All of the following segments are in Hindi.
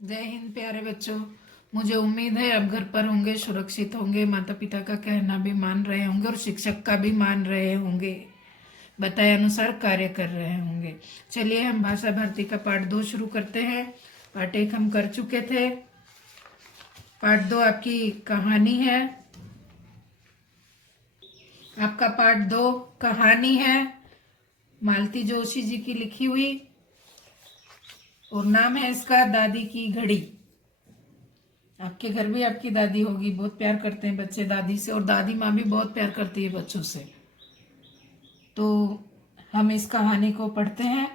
जय हिंद प्यारे बच्चों। मुझे उम्मीद है आप घर पर होंगे, सुरक्षित होंगे, माता पिता का कहना भी मान रहे होंगे और शिक्षक का भी मान रहे होंगे, बताए अनुसार कार्य कर रहे होंगे। चलिए हम भाषा भारती का पाठ 2 शुरू करते हैं। पाठ 1 हम कर चुके थे। पाठ 2 आपकी कहानी है। आपका पाठ 2 कहानी है, मालती जोशी जी की लिखी हुई, और नाम है इसका दादी की घड़ी। आपके घर भी आपकी दादी होगी, बहुत प्यार करते हैं बच्चे दादी से, और दादी माँ भी बहुत प्यार करती है बच्चों से। तो हम इस कहानी को पढ़ते हैं,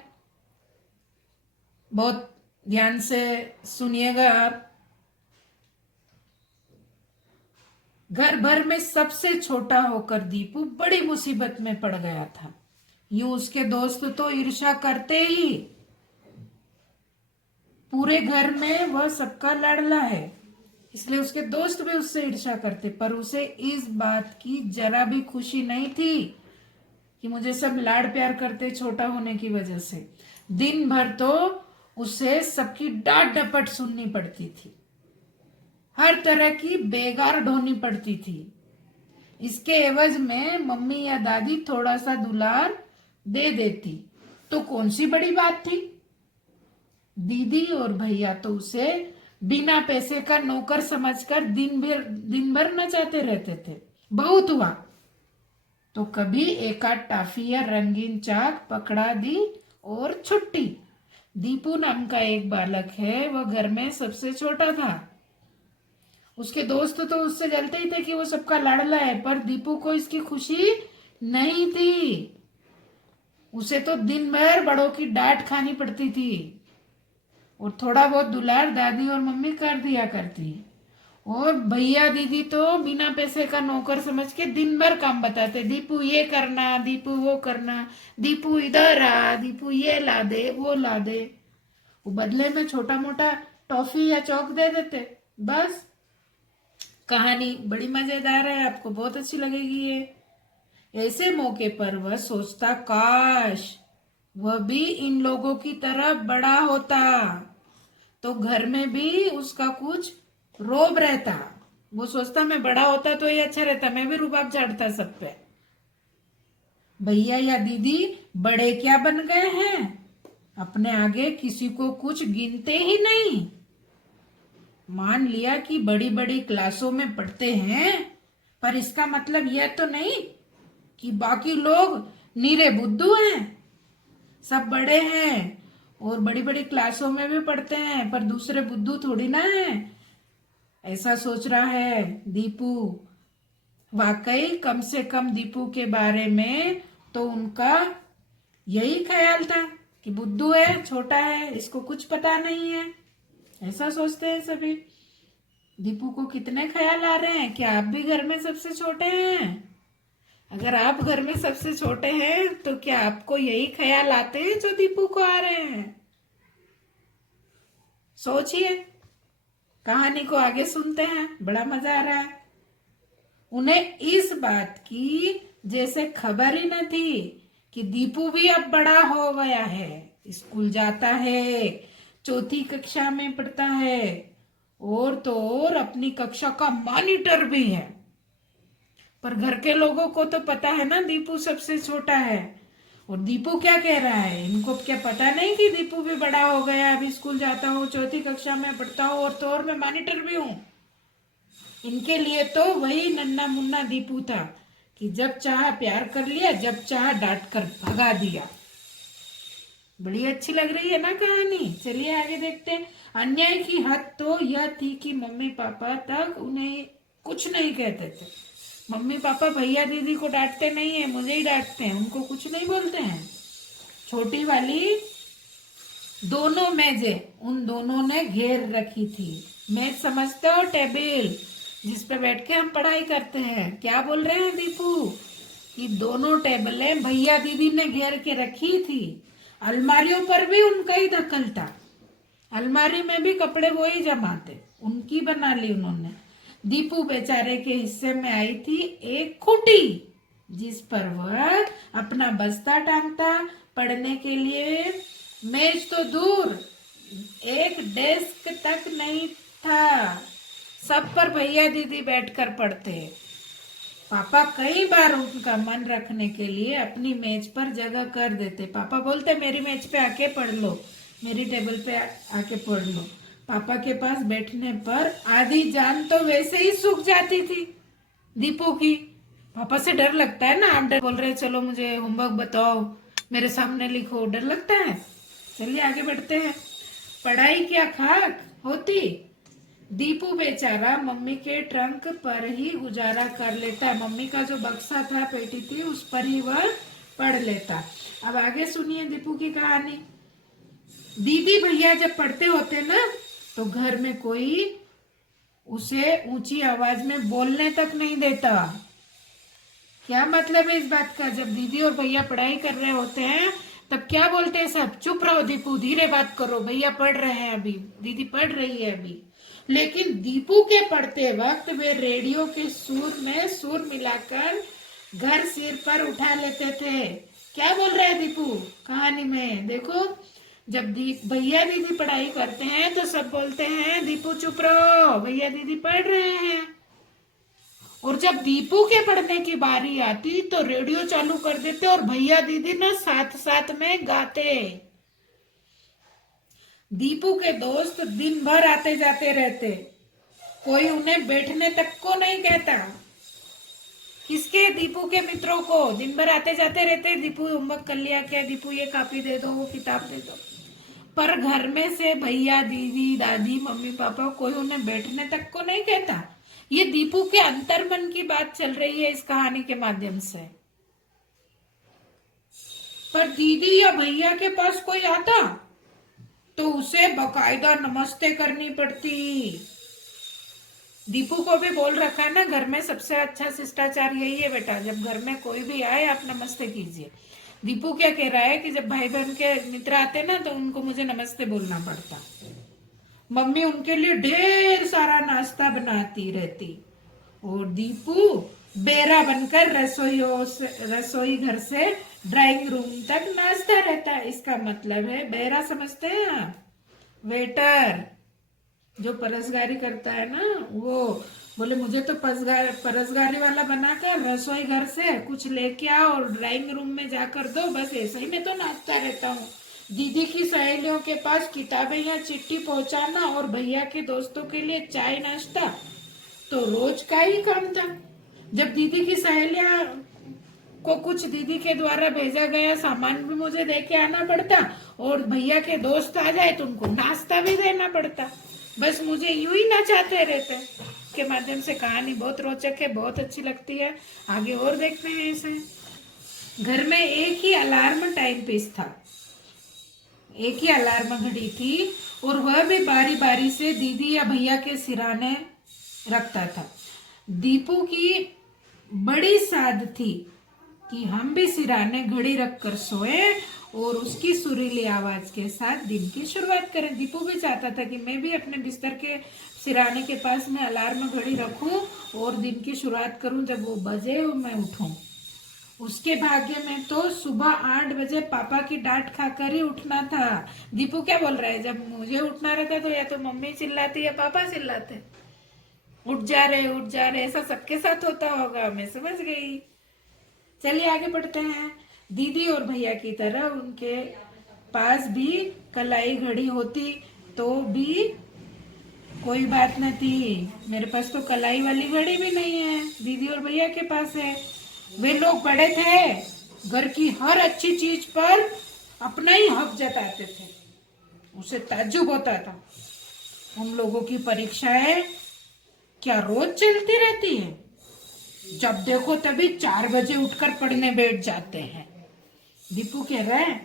बहुत ध्यान से सुनिएगा आप। घर भर में सबसे छोटा होकर दीपू बड़ी मुसीबत में पड़ गया था। यूं उसके दोस्त तो ईर्ष्या करते ही, पूरे घर में वह सबका लाडला है, इसलिए उसके दोस्त भी उससे ईर्ष्या करते। पर उसे इस बात की जरा भी खुशी नहीं थी कि मुझे सब लाड प्यार करते छोटा होने की वजह से। दिन भर तो उसे सबकी डांट डपट सुननी पड़ती थी, हर तरह की बेगार ढोनी पड़ती थी। इसके एवज में मम्मी या दादी थोड़ा सा दुलार दे देती तो कौन सी बड़ी बात थी। दीदी और भैया तो उसे बिना पैसे का नौकर समझकर दिन भर नचाते रहते थे। बहुत हुआ तो कभी एक आध टाफी या रंगीन चाक पकड़ा दी और छुट्टी। दीपू नाम का एक बालक है, वह घर में सबसे छोटा था। उसके दोस्त तो उससे जलते ही थे कि वो सबका लाडला है, पर दीपू को इसकी खुशी नहीं थी। उसे तो दिन भर बड़ों की डांट खानी पड़ती थी, और थोड़ा बहुत दुलार दादी और मम्मी कर दिया करती। और भैया दीदी तो बिना पैसे का नौकर समझ के दिन भर काम बताते, दीपू ये करना, दीपू वो करना, दीपू इधर आ, दीपू ये ला दे, वो ला दे। वो बदले में छोटा मोटा टॉफी या चौक दे देते, बस। कहानी बड़ी मजेदार है, आपको बहुत अच्छी लगेगी ये। ऐसे मौके पर वह सोचता, काश वह भी इन लोगों की तरह बड़ा होता तो घर में भी उसका कुछ रोब रहता। वो सोचता मैं बड़ा होता तो ये अच्छा रहता, मैं भी रुबाब झाड़ता सब पे। भैया या दीदी बड़े क्या बन गए हैं, अपने आगे किसी को कुछ गिनते ही नहीं। मान लिया कि बड़ी बड़ी क्लासों में पढ़ते हैं, पर इसका मतलब यह तो नहीं कि बाकी लोग नीरे बुद्धू हैं। सब बड़े हैं और बड़ी बड़ी क्लासों में भी पढ़ते हैं, पर दूसरे बुद्धू थोड़ी ना है, ऐसा सोच रहा है दीपू। वाकई कम से कम दीपू के बारे में तो उनका यही ख्याल था कि बुद्धू है, छोटा है, इसको कुछ पता नहीं है, ऐसा सोचते हैं सभी। दीपू को कितने ख्याल आ रहे हैं, क्या आप भी घर में सबसे छोटे हैं? अगर आप घर में सबसे छोटे हैं तो क्या आपको यही ख्याल आते हैं जो दीपू को आ रहे हैं? सोचिए। कहानी को आगे सुनते हैं, बड़ा मजा आ रहा है। उन्हें इस बात की जैसे खबर ही न थी कि दीपू भी अब बड़ा हो गया है, स्कूल जाता है, चौथी कक्षा में पढ़ता है, और तो और अपनी कक्षा का मॉनिटर भी है। पर घर के लोगों को तो पता है ना दीपू सबसे छोटा है। और दीपू क्या कह रहा है, इनको क्या पता नहीं कि दीपू भी बड़ा हो गया, अभी स्कूल जाता हूँ, चौथी कक्षा में पढ़ता हूँ, और तो और मैं मॉनिटर भी हूँ। इनके लिए तो वही नन्ना मुन्ना दीपू था कि जब चाहा प्यार कर लिया, जब चाहा डांट कर भगा दिया। बड़ी अच्छी लग रही है ना कहानी। चलिए आगे देखते हैं। अन्याय की हद तो यह थी कि मम्मी पापा तक उन्हें कुछ नहीं कहते थे। मम्मी पापा भैया दीदी को डांटते नहीं है, मुझे ही डांटते हैं, उनको कुछ नहीं बोलते हैं। छोटी वाली दोनों मेजें उन दोनों ने घेर रखी थी। मेज समझते हो, टेबल जिस पे बैठ के हम पढ़ाई करते हैं। क्या बोल रहे हैं दीपू कि दोनों टेबलें भैया दीदी ने घेर के रखी थी। अलमारियों पर भी उनका ही दखल था, अलमारी में भी कपड़े वो ही जमाते, उनकी बना ली उन्होंने। दीपू बेचारे के हिस्से में आई थी एक खूंटी, जिस पर वह अपना बस्ता टांगता, पढ़ने के लिए। मेज तो दूर, एक डेस्क तक नहीं था, सब पर भैया दीदी बैठकर पढ़ते। पापा कई बार उनका मन रखने के लिए अपनी मेज पर जगह कर देते। पापा बोलते मेरी मेज पे आके पढ़ लो, मेरी टेबल पे आके पढ़ लो। पापा के पास बैठने पर आधी जान तो वैसे ही सूख जाती थी दीपू की। पापा से डर लगता है ना, आप डर बोल रहे चलो मुझे होमवर्क बताओ, मेरे सामने लिखो, डर लगता है। चलिए आगे बढ़ते हैं। पढ़ाई क्या खाक होती। दीपू बेचारा मम्मी के ट्रंक पर ही गुजारा कर लेता है। मम्मी का जो बक्सा था, पेटी थी, उस पर ही वह पढ़ लेता। अब आगे सुनिए दीपू की कहानी। दीदी भैया जब पढ़ते होते ना तो घर में कोई उसे ऊंची आवाज में बोलने तक नहीं देता। क्या मतलब है इस बात का? जब दीदी और भैया पढ़ाई कर रहे होते हैं तब क्या बोलते हैं सब? चुप रहो दीपू, धीरे बात करो, भैया पढ़ रहे हैं अभी, दीदी पढ़ रही है अभी। लेकिन दीपू के पढ़ते वक्त वे रेडियो के सुर में सुर मिलाकर घर सिर पर उठा लेते थे। क्या बोल रहे हैं दीपू कहानी में? देखो, जब भैया दीदी पढ़ाई करते हैं तो सब बोलते हैं दीपू चुप रहो, भैया दीदी पढ़ रहे हैं। और जब दीपू के पढ़ने की बारी आती तो रेडियो चालू कर देते और भैया दीदी ना साथ साथ में गाते। दीपू के दोस्त दिन भर आते जाते रहते, कोई उन्हें बैठने तक को नहीं कहता। किसके? दीपू के मित्रों को। दिन भर आते जाते रहते, दीपू होमवर्क कर लिया क्या, दीपू ये कॉपी दे दो, वो किताब दे दो। पर घर में से भैया दीदी दादी मम्मी पापा कोई उन्हें बैठने तक को नहीं कहता। ये दीपू के अंतर्मन की बात चल रही है इस कहानी के माध्यम से। पर दीदी या भैया के पास कोई आता तो उसे बकायदा नमस्ते करनी पड़ती। दीपू को भी बोल रखा है ना, घर में सबसे अच्छा शिष्टाचार यही है बेटा, जब घर में कोई भी आए आप नमस्ते कीजिए। दीपू क्या कह रहा है कि जब भाई बहन के मित्र आते ना तो उनको मुझे नमस्ते बोलना पड़ता। मम्मी उनके लिए ढेर सारा नाश्ता बनाती रहती और दीपू बेरा बनकर रसोई घर से ड्राइंग रूम तक नाचता रहता। इसका मतलब है बेरा समझते हैं आप? वेटर जो परसगारी करता है ना, वो बोले मुझे तो परसगारी वाला बनाकर रसोई घर से कुछ लेके आओ और ड्राइंग रूम में जाकर दो, बस ऐसे ही मैं तो नाचता रहता हूँ। दीदी की सहेलियों के पास किताबें या चिट्ठी पहुंचाना और भैया के दोस्तों के लिए चाय नाश्ता तो रोज का ही काम था। जब दीदी की सहेलियां को कुछ दीदी के द्वारा भेजा गया सामान भी मुझे दे के आना पड़ता और भैया के दोस्त आ जाए तो उनको नाश्ता भी देना पड़ता। बस मुझे यूं ही नचाते रहते। के माध्यम से कहानी बहुत रोचक है, बहुत अच्छी लगती है। आगे और देखते हैं इसे। घर में एक ही अलार्म टाइम पीस था, एक ही अलार्म घड़ी थी और वह भी बारी बारी से दीदी या भैया के सिराने रखता था। दीपू की बड़ी साध थी कि हम भी सिराने घड़ी रखकर सोए और उसकी सुरीली आवाज के साथ दिन की शुरुआत करें। दीपू भी चाहता था कि मैं भी अपने बिस्तर के सिराने के पास में अलार्म घड़ी रखूं और दिन की शुरुआत करूं, जब वो बजे और मैं उठूं। उसके भाग्य में तो सुबह 8 बजे पापा की डांट खाकर ही उठना था। दीपू क्या बोल रहा है? जब मुझे उठना रहता तो या तो मम्मी चिल्लाती या पापा चिल्लाते, उठ जा रहे। ऐसा सबके साथ होता होगा, मैं समझ गई। चलिए आगे बढ़ते हैं। दीदी और भैया की तरह उनके पास भी कलाई घड़ी होती तो भी कोई बात न थी। मेरे पास तो कलाई वाली घड़ी भी नहीं है, दीदी और भैया के पास है। वे लोग बड़े थे, घर की हर अच्छी चीज पर अपना ही हक जताते थे। उसे ताज्जुब होता था, उन लोगों की परीक्षाएं क्या रोज चलती रहती है? जब देखो तभी 4 बजे उठकर पढ़ने बैठ जाते हैं। दीपू कह रहा है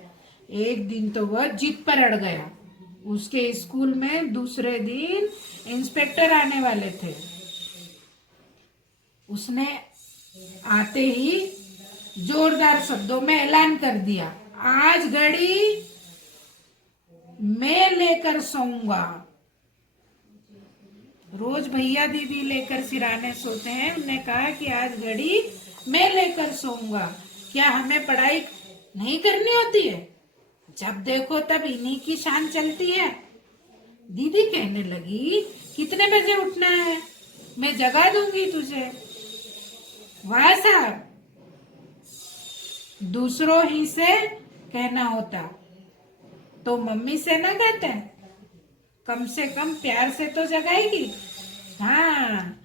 एक दिन तो वह जिद पर अड़ गया। उसके स्कूल में दूसरे दिन इंस्पेक्टर आने वाले थे। उसने आते ही जोरदार शब्दों में ऐलान कर दिया, आज घड़ी मैं लेकर सोऊंगा। रोज भैया दीदी लेकर सिराने सोते हैं, उन्होंने कहा कि आज घड़ी मैं लेकर सोऊंगा। क्या हमें पढ़ाई नहीं करनी होती है? जब देखो तब इन्हीं की शान चलती है। दीदी कहने लगी कितने बजे उठना है, मैं जगा दूंगी तुझे। वैसा दूसरों ही से कहना होता तो मम्मी से ना कहते, कम से कम प्यार से तो जगाएगी। हाँ,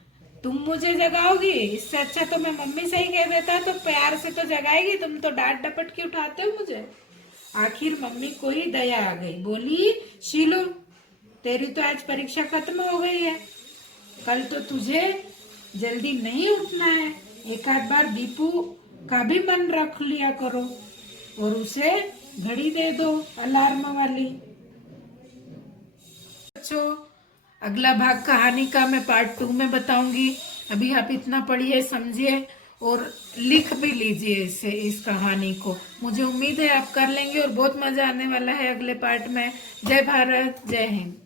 तुम मुझे जगाओगी, इससे अच्छा तो मैं मम्मी से ही कह देता तो प्यार से तो जगाएगी, तुम तो डांट डपट के उठाते हो मुझे। आखिर मम्मी को ही दया आ गई, बोली शीलू तेरी तो आज परीक्षा खत्म हो गई है, कल तो तुझे जल्दी नहीं उठना है, एक आध बार दीपू का भी मन रख लिया करो और उसे घड़ी दे दो अलार्म वाली। बच्चों, अगला भाग कहानी का मैं पार्ट 2 में बताऊंगी। अभी आप इतना पढ़िए, समझिए और लिख भी लीजिए इस कहानी को। मुझे उम्मीद है आप कर लेंगे और बहुत मजा आने वाला है अगले पार्ट में। जय भारत, जय हिंद।